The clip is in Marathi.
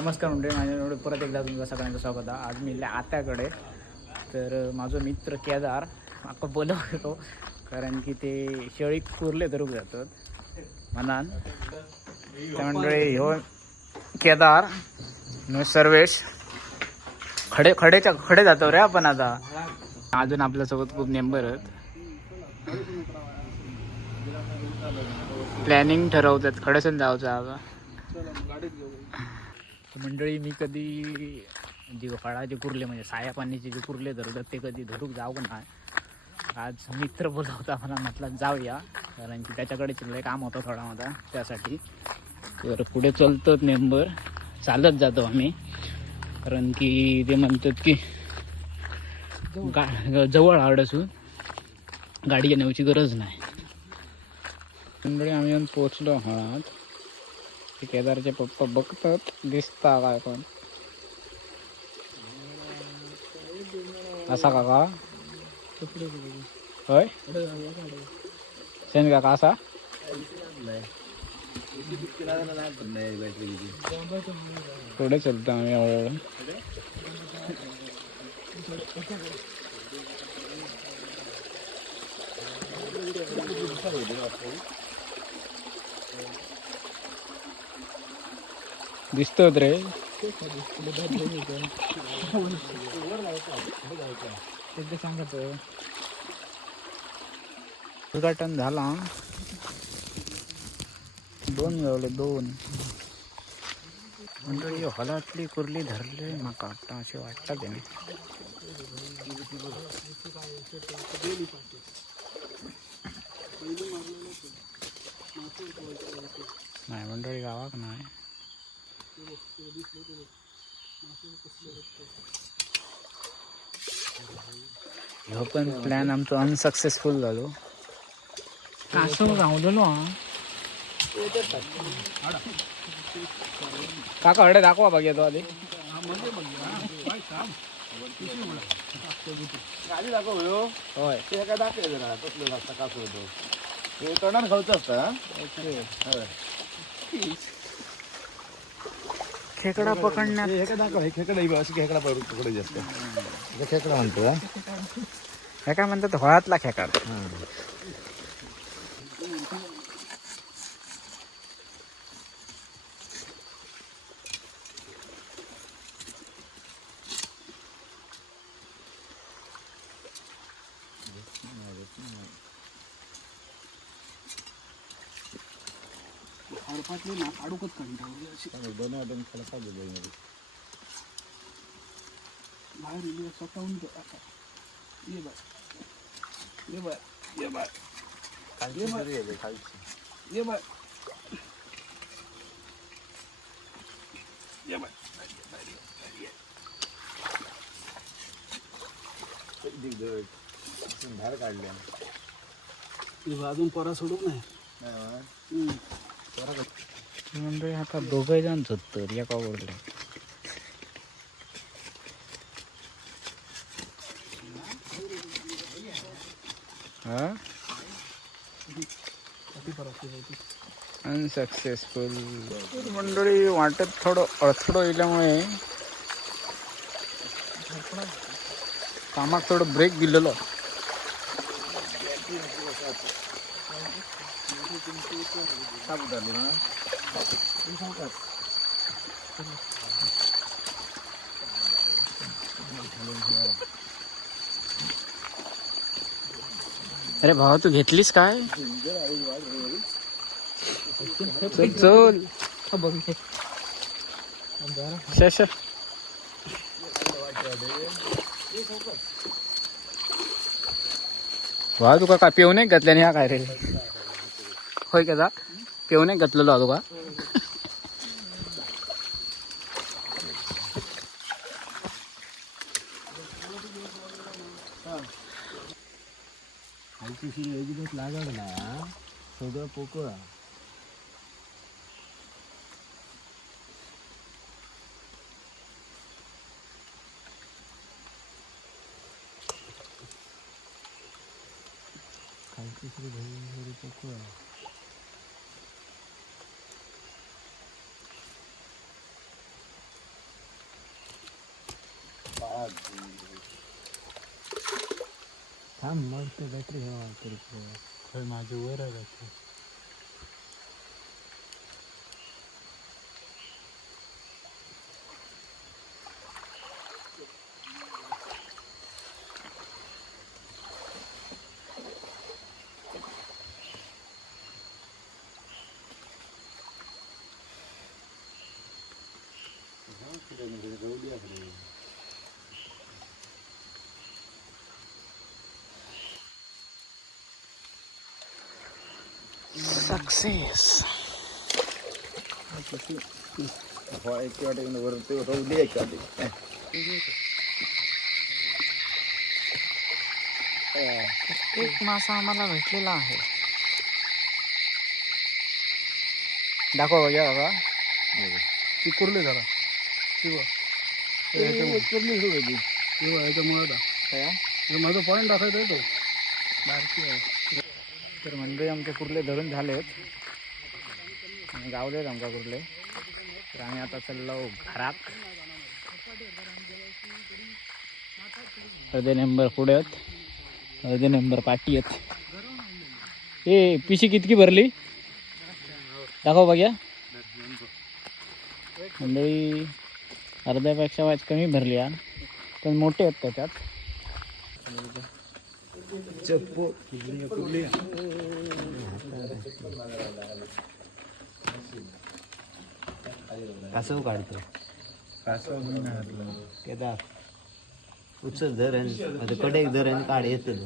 नमस्कार मंडळी, माझ्याकडे परत एकदा तुमचं सगळ्यांचं स्वागत आहे. आज मी आत्याकडे तर माझा मित्र केदार आता बोलवतो होतो कारण की ते शेळी कुर्ले धरून जातात म्हणान. त्या मंडळी ह्यो केदार सर्वेश खडे जातो रे आपण. आता अजून आपल्यासोबत खूप मेंबर आहेत. प्लॅनिंग ठरवतात खडेसन जायचं आता. मंडळी मी कधी जे फळाचे कुर्ले म्हणजे साया पाण्याचे जे कुर्ले धरतात ते कधी धरूक जाऊ नाही. आज मित्र बोलवता मला म्हटलं जाऊया कारण की त्याच्याकडे चिल्ले काम होतं थोडा माझा त्यासाठी. तर पुढे चलतात मेंबर, चालत जातो आम्ही कारण की ते म्हणतात की जवळ आड असून गाडी नेण्याची गरज नाही. मंडळी आम्ही येऊन पोचलो आहात. केदारचे पप्पा बघतात दिसता काय पण असा काका होय शेण काका असा पुढे चलतो आम्ही हळूहळू. दिसतोत रे ते सांगत उद्घाटन झाला. 2 गावले 2 मंडळी. हॉलातली कुर्ली धरले माका आता असे वाटतं त्याने. नाही मंडळी गावाक नाही. ह्यो पण प्लॅन आमचो अनसक्सेसफुल झालो. कासव गावलेलो हा काका हडे दाखवा बघा तो आधी. गाडी दाखव होय ते काय दाखव जरा कसलं लागतं कासव होतो हे तोंडात खाऊचं असतं. खेकडा पकडण्यात हे काय दाखव हे खेकडा अशी खेकडा पकडायची असतं. खेकडा म्हणतो हे काय म्हणतात हळातला खेकडा. हडपातली ना काढूकच कंटाळली अशी दोन खाला पाहिजे बाहेर इली स्वतःहून आता ये बाय ये बाय ये बाय ये बाय ये बाय ये बाय बाहेर काढल्या अजून परा सोडू नाही. म्हणजे आता दोघे जण झोपतो एका ओढले. अनसक्सेसफुल मंडळी. वाटत थोडं अडथळं येल्यामुळे कामात थोडं ब्रेक दिलेलो. अरे भावा तू घेतलीस काय? चल चल शश वा तुका काय पिऊन एक घातल्याने ह्या काय रे. होय का पिऊन एक घातलेलो तुका. लागत ना सगळं पोकळ. खालची श्री पोकळ. थांब मग ते बॅटरी हवा तरी माझे वर आहे बॅटरी. सक्सेस. एक मासा आम्हाला भेटलेला आहे. दाखव बघा बाबा. ती कुरले जरा किंवा याच्यामुळे माझा पॉईंट दाखवायचा आहे तो बारकी आहे. तर मंडळी आमचे कुर्ले धरून झालेत, गावलेत आमच्या कुर्ले. तर आम्ही आता चाललो घरात. अर्धे नंबर पुढे आहेत, अर्धे नंबर पाठी आहेत. ए पिशी कितकी भरली दाखव बघ्या. मंडळी अर्ध्यापेक्षा वाच कमी भरली आहे, पण मोठे आहेत त्याच्यात. कासव काढतो केदार उचल धरण कडेक धरण काढ येतं.